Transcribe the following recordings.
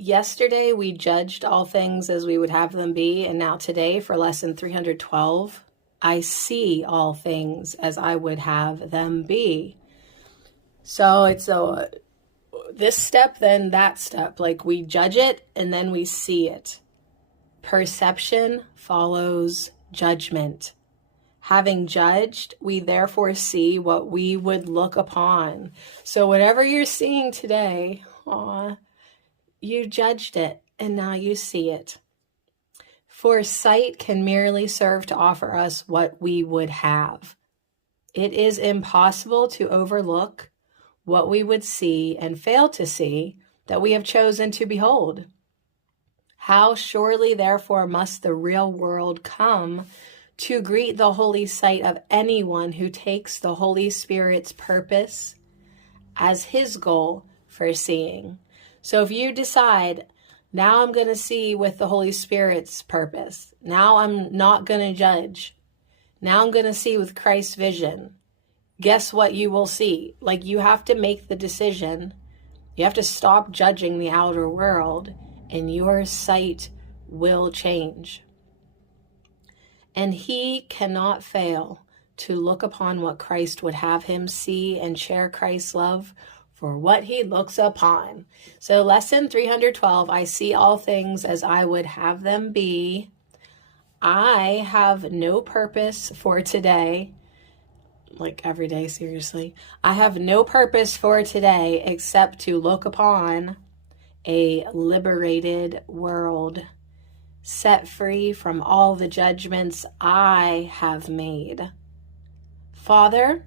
Yesterday, we judged all things as we would have them be, and now today, for lesson 312, I see all things as I would have them be. So it's this step, then that step. Like, we judge it, and then we see it. Perception follows judgment. Having judged, we therefore see what we would look upon. So whatever you're seeing today, you judged it, and now you see it. For sight can merely serve to offer us what we would have. It is impossible to overlook what we would see and fail to see that we have chosen to behold. How surely, therefore, must the real world come to greet the holy sight of anyone who takes the Holy Spirit's purpose as his goal for seeing. So if you decide, now I'm going to see with the Holy Spirit's purpose. Now I'm not going to judge. Now I'm going to see with Christ's vision. Guess what you will see? Like, you have to make the decision. You have to stop judging the outer world, and your sight will change. And he cannot fail to look upon what Christ would have him see and share Christ's love for what he looks upon. So lesson 312, I see all things as I would have them be. I have no purpose for today. Like every day, seriously. I have no purpose for today except to look upon a liberated world, set free from all the judgments I have made. Father,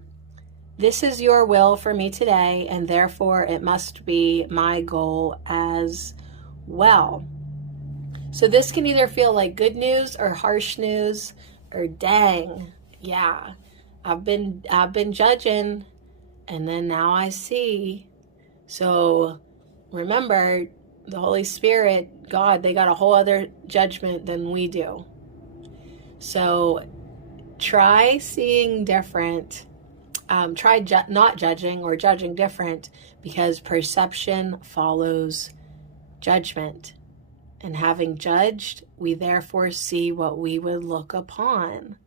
this is your will for me today, and therefore it must be my goal as well. So this can either feel like good news or harsh news, or dang, yeah, I've been judging, and then now I see. So remember, the Holy Spirit, God, they got a whole other judgment than we do. So try seeing different. Try not judging or judging different, because perception follows judgment. And having judged, we therefore see what we would look upon.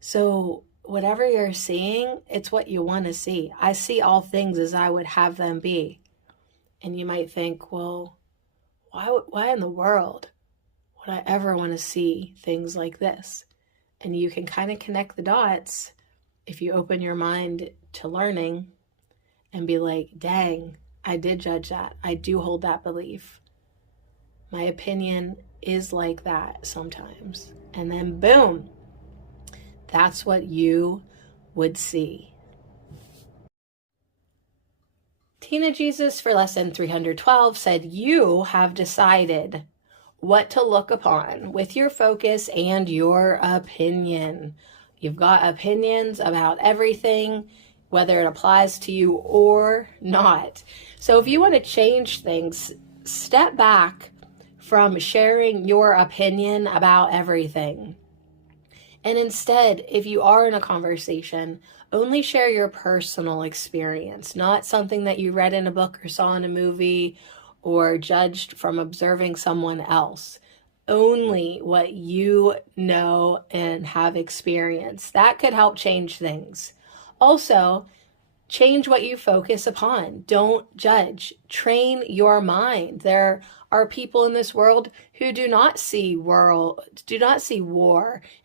So whatever you're seeing, it's what you want to see. I see all things as I would have them be. And you might think, well, why in the world would I ever want to see things like this? And you can kind of connect the dots if you open your mind to learning and be like, dang, I did judge that. I do hold that belief. My opinion is like that sometimes. And then boom, that's what you would see. Tina Jesus for lesson 312 said, you have decided what to look upon with your focus and your opinion. You've got opinions about everything, whether it applies to you or not. So if you want to change things, step back from sharing your opinion about everything. And instead, if you are in a conversation, only share your personal experience, not something that you read in a book or saw in a movie or judged from observing someone else. Only what you know and have experienced. That could help change things. Also, change what you focus upon. Don't judge. Train your mind. There are people in this world who do not see war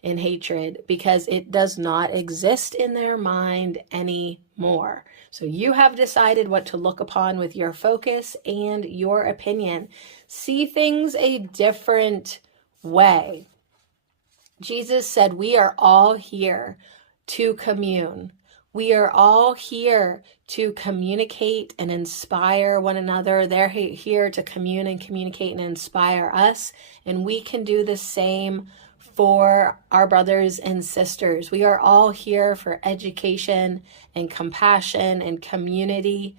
and hatred because it does not exist in their mind anymore. So you have decided what to look upon with your focus and your opinion. See things a different way. Jesus said, we are all here to commune. We are all here to communicate and inspire one another. They're here to commune and communicate and inspire us. And we can do the same for our brothers and sisters. We are all here for education and compassion and community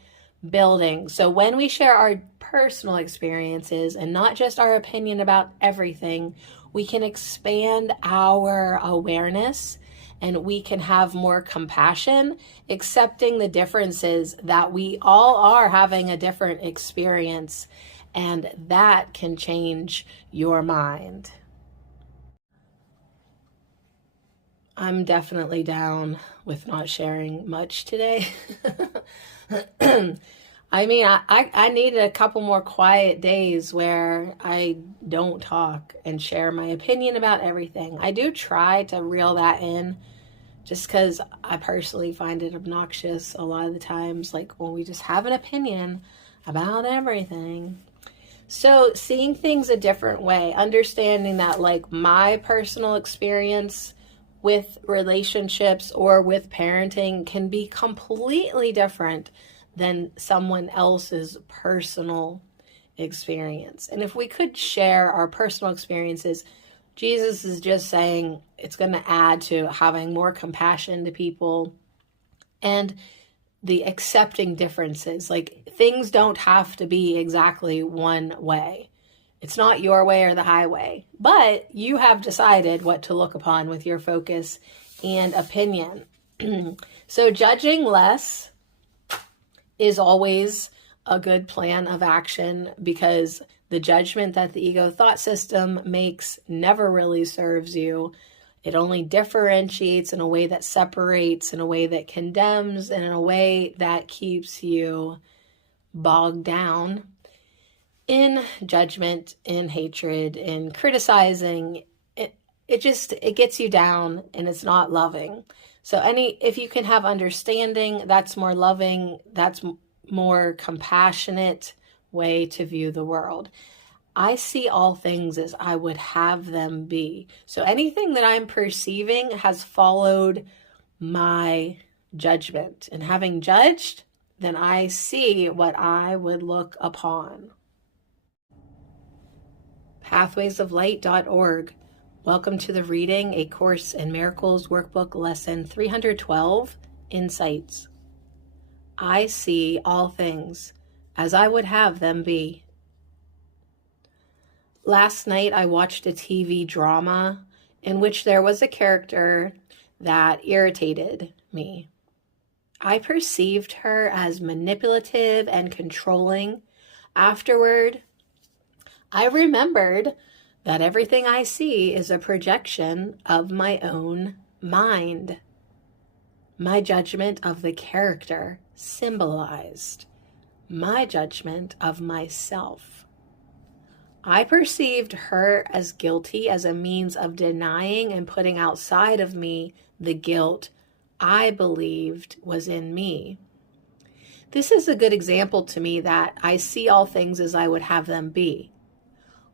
building. So when we share our personal experiences and not just our opinion about everything, we can expand our awareness and we can have more compassion, accepting the differences that we all are having a different experience. And that can change your mind. I'm definitely down with not sharing much today. I mean, I needed a couple more quiet days where I don't talk and share my opinion about everything. I do try to reel that in just because I personally find it obnoxious a lot of the times, like when we just have an opinion about everything. So seeing things a different way, understanding that like my personal experience with relationships or with parenting can be completely different than someone else's personal experience. And if we could share our personal experiences, Jesus is just saying it's going to add to having more compassion to people and the accepting differences. Like things don't have to be exactly one way. It's not your way or the highway, but you have decided what to look upon with your focus and opinion. So judging less is always a good plan of action, because the judgment that the ego thought system makes never really serves you. It only differentiates in a way that separates, in a way that condemns, and in a way that keeps you bogged down in judgment, in hatred, in criticizing. It gets you down, and it's not loving. So if you can have understanding, that's more loving, that's more compassionate way to view the world. I see all things as I would have them be. So anything that I'm perceiving has followed my judgment. And having judged, then I see what I would look upon. Pathwaysoflight.org. Welcome to the reading, A Course in Miracles Workbook Lesson 312, Insights. I see all things as I would have them be. Last night I watched a TV drama in which there was a character that irritated me. I perceived her as manipulative and controlling. Afterward, I remembered that everything I see is a projection of my own mind. My judgment of the character symbolized my judgment of myself. I perceived her as guilty as a means of denying and putting outside of me the guilt I believed was in me. This is a good example to me that I see all things as I would have them be.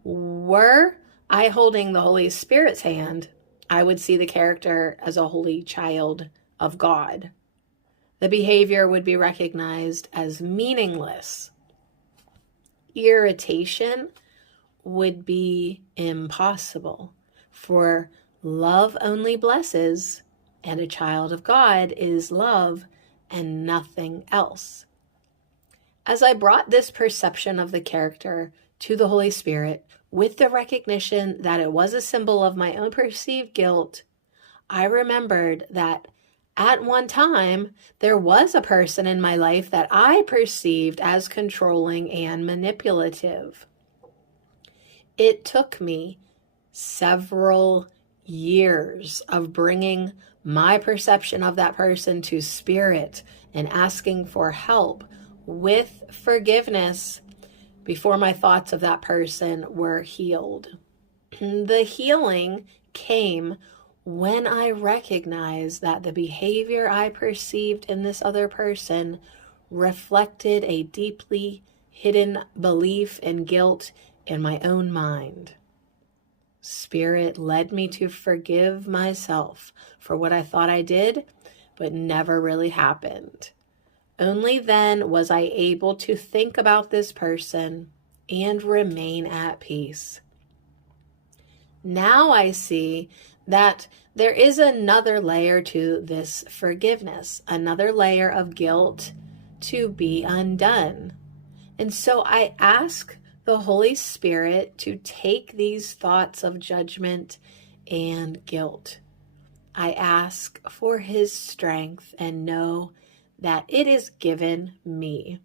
Were I holding the Holy Spirit's hand, I would see the character as a holy child of God. The behavior would be recognized as meaningless. Irritation would be impossible, for love only blesses, and a child of God is love and nothing else. As I brought this perception of the character to the Holy Spirit with the recognition that it was a symbol of my own perceived guilt, I remembered that at one time there was a person in my life that I perceived as controlling and manipulative. It took me several years of bringing my perception of that person to spirit and asking for help with forgiveness before my thoughts of that person were healed. The healing came when I recognized that the behavior I perceived in this other person reflected a deeply hidden belief and guilt in my own mind. Spirit led me to forgive myself for what I thought I did, but never really happened. Only then was I able to think about this person and remain at peace. Now I see that there is another layer to this forgiveness, another layer of guilt to be undone. And so I ask the Holy Spirit to take these thoughts of judgment and guilt. I ask for His strength and know that it is given me.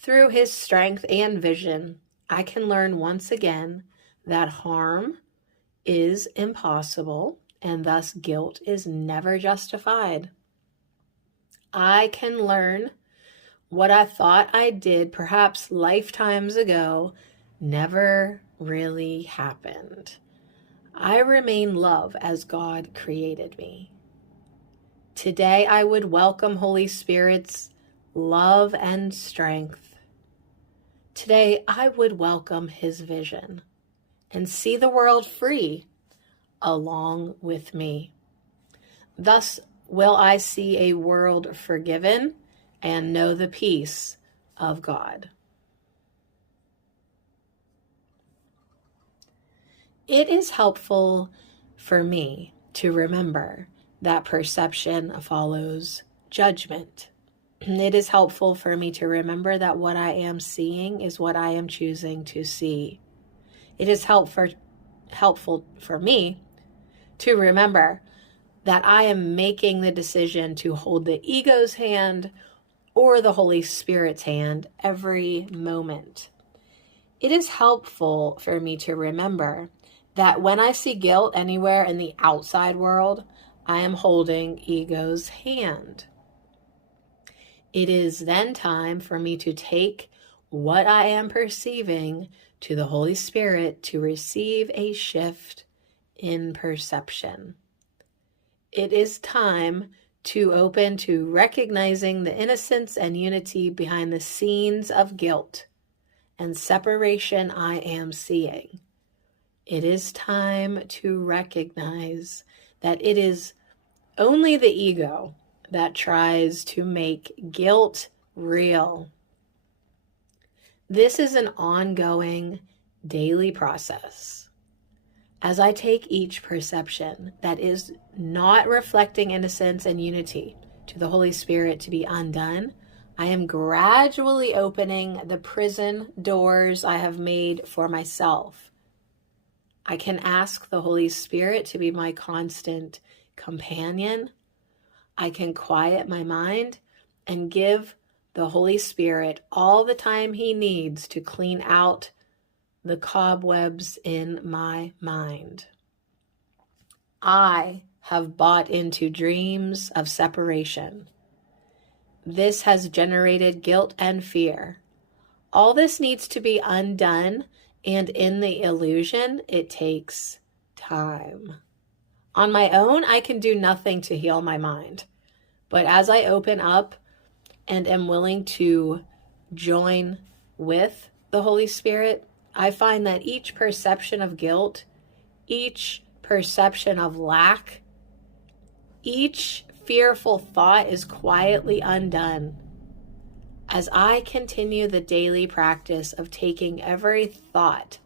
Through his strength and vision, I can learn once again that harm is impossible and thus guilt is never justified. I can learn what I thought I did perhaps lifetimes ago never really happened. I remain love as God created me. Today I would welcome Holy Spirit's love and strength. Today I would welcome his vision and see the world free along with me. Thus will I see a world forgiven and know the peace of God. It is helpful for me to remember that perception follows judgment. It is helpful for me to remember that what I am seeing is what I am choosing to see. It is helpful for me to remember that I am making the decision to hold the ego's hand or the Holy Spirit's hand every moment. It is helpful for me to remember that when I see guilt anywhere in the outside world, I am holding ego's hand. It is then time for me to take what I am perceiving to the Holy Spirit to receive a shift in perception. It is time to open to recognizing the innocence and unity behind the scenes of guilt and separation I am seeing. It is time to recognize that it is only the ego that tries to make guilt real. This is an ongoing daily process. As I take each perception that is not reflecting innocence and unity to the Holy Spirit to be undone, I am gradually opening the prison doors I have made for myself. I can ask the Holy Spirit to be my constant companion. I can quiet my mind and give the Holy Spirit all the time he needs to clean out the cobwebs in my mind. I have bought into dreams of separation. This has generated guilt and fear. All this needs to be undone, and in the illusion, it takes time. On my own, I can do nothing to heal my mind. But as I open up and am willing to join with the Holy Spirit, I find that each perception of guilt, each perception of lack, each fearful thought is quietly undone. As I continue the daily practice of taking every thought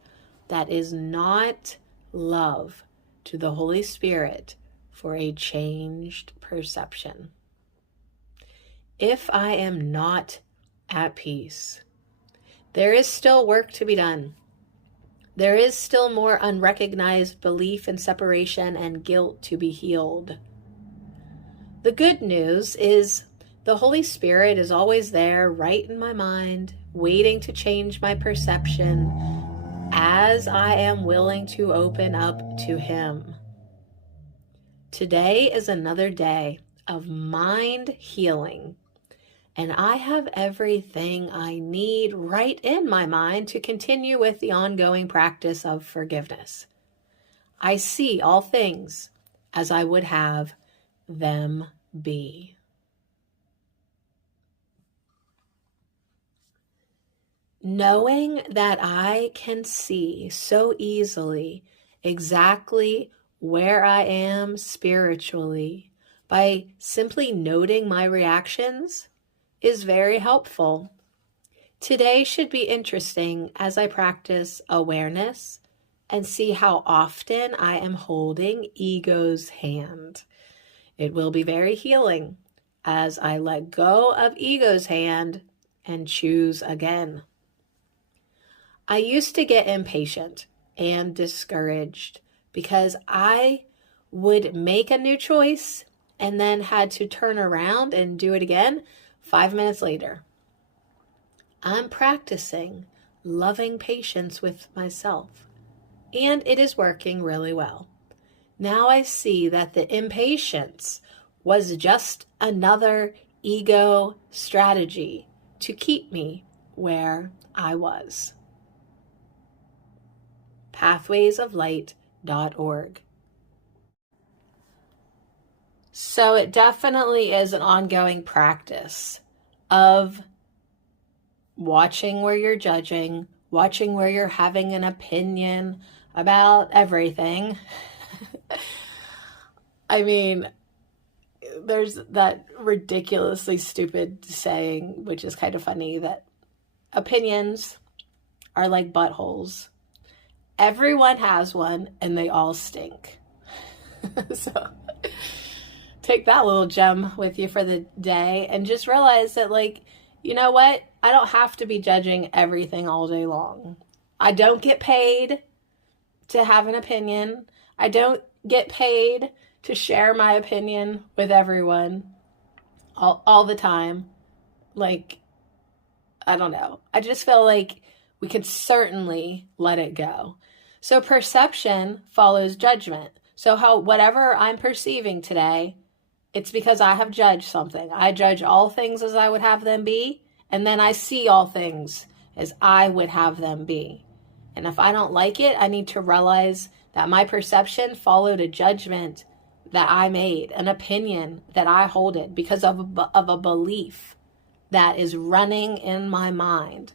that is not love to the Holy Spirit for a changed perception. If I am not at peace, there is still work to be done. There is still more unrecognized belief in separation and guilt to be healed. The good news is the Holy Spirit is always there, right in my mind, waiting to change my perception as I am willing to open up to Him. Today is another day of mind healing, and I have everything I need right in my mind to continue with the ongoing practice of forgiveness. I see all things as I would have them be. Knowing that I can see so easily exactly where I am spiritually by simply noting my reactions is very helpful. Today should be interesting as I practice awareness and see how often I am holding ego's hand. It will be very healing as I let go of ego's hand and choose again. I used to get impatient and discouraged because I would make a new choice and then had to turn around and do it again 5 minutes later. I'm practicing loving patience with myself, and it is working really well. Now I see that the impatience was just another ego strategy to keep me where I was. pathwaysoflight.org. So it definitely is an ongoing practice of watching where you're judging, watching where you're having an opinion about everything. I mean, there's that ridiculously stupid saying, which is kind of funny, that opinions are like buttholes. Everyone has one and they all stink. So take that little gem with you for the day and just realize that, like, you know what? I don't have to be judging everything all day long. I don't get paid to have an opinion. I don't get paid to share my opinion with everyone all the time. Like, I don't know. I just feel like we could certainly let it go. So perception follows judgment. So whatever I'm perceiving today, it's because I have judged something. I judge all things as I would have them be, and then I see all things as I would have them be. And if I don't like it, I need to realize that my perception followed a judgment that I made, an opinion that I hold it because of a belief that is running in my mind.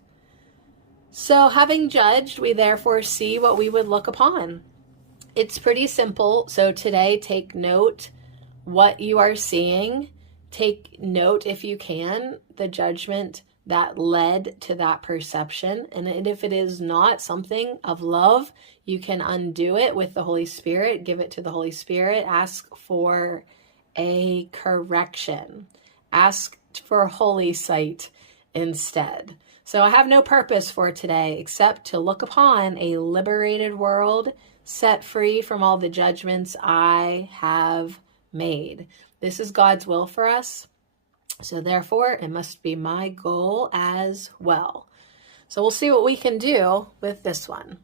So having judged, we therefore see what we would look upon. It's pretty simple. So today, take note what you are seeing. Take note, if you can, the judgment that led to that perception. And if it is not something of love, you can undo it with the Holy Spirit. Give it to the Holy Spirit. Ask for a correction. Ask for holy sight instead. So I have no purpose for today except to look upon a liberated world set free from all the judgments I have made. This is God's will for us. So therefore, it must be my goal as well. So we'll see what we can do with this one.